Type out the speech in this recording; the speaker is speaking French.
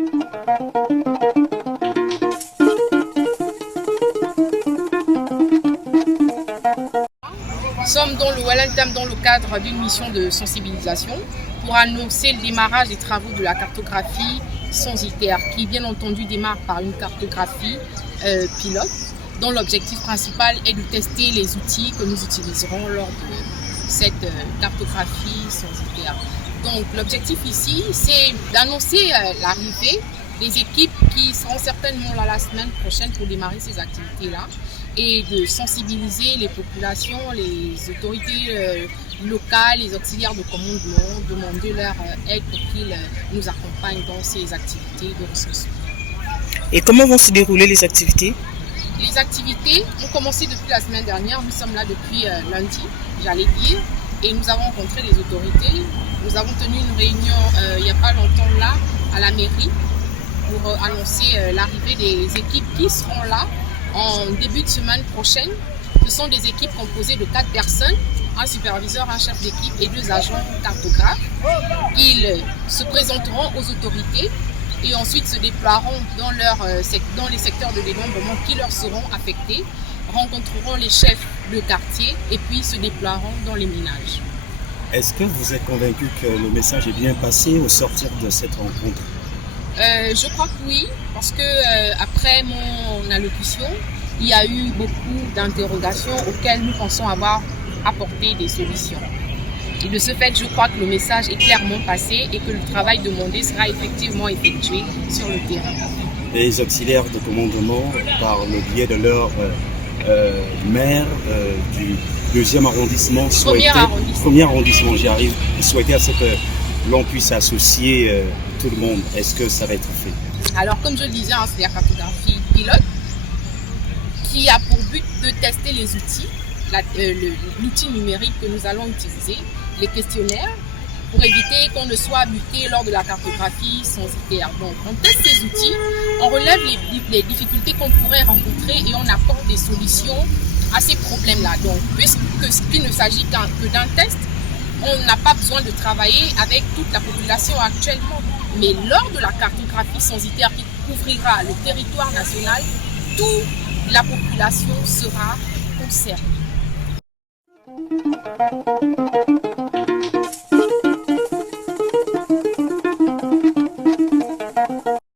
Nous sommes dans le cadre d'une mission de sensibilisation pour annoncer le démarrage des travaux de la cartographie censitaire qui bien entendu démarre par une cartographie pilote dont l'objectif principal est de tester les outils que nous utiliserons lors de cette cartographie censitaire. Donc l'objectif ici c'est d'annoncer l'arrivée des équipes qui seront certainement là la semaine prochaine pour démarrer ces activités-là et de sensibiliser les populations, les autorités locales, les auxiliaires de commandement, demander leur aide pour qu'ils nous accompagnent dans ces activités de recensement. Et comment vont se dérouler les activités? Les activités ont commencé depuis la semaine dernière, nous sommes là depuis lundi, j'allais dire, et nous avons rencontré les autorités. Nous avons tenu une réunion il n'y a pas longtemps là, à la mairie, pour annoncer l'arrivée des équipes qui seront là en début de semaine prochaine. Ce sont des équipes composées de 4 personnes, un superviseur, un chef d'équipe et 2 agents cartographes. Ils se présenteront aux autorités et ensuite se déploieront dans les secteurs de dénombrement qui leur seront affectés, rencontreront les chefs de quartier et puis se déploieront dans les ménages. Est-ce que vous êtes convaincu que le message est bien passé au sortir de cette rencontre? Je crois que oui, parce que après mon allocution, il y a eu beaucoup d'interrogations auxquelles nous pensons avoir apporté des solutions. Et de ce fait, je crois que le message est clairement passé et que le travail demandé sera effectivement effectué sur le terrain. Les auxiliaires de commandement, par le biais de leur maire du 2e arrondissement, premier arrondissement, j'y arrive, souhaiter à ce que l'on puisse associer tout le monde. Est-ce que ça va être fait? Alors, comme je le disais, c'est la cartographie pilote qui a pour but de tester les outils, l'outil numérique que nous allons utiliser, les questionnaires, pour éviter qu'on ne soit buté lors de la cartographie censitaire. Donc, on teste ces outils, on relève les difficultés qu'on pourrait rencontrer et on apporte des solutions à ces problèmes-là. Donc, puisqu'il ne s'agit que d'un test, on n'a pas besoin de travailler avec toute la population actuellement. Mais lors de la cartographie censitaire qui couvrira le territoire national, toute la population sera concernée.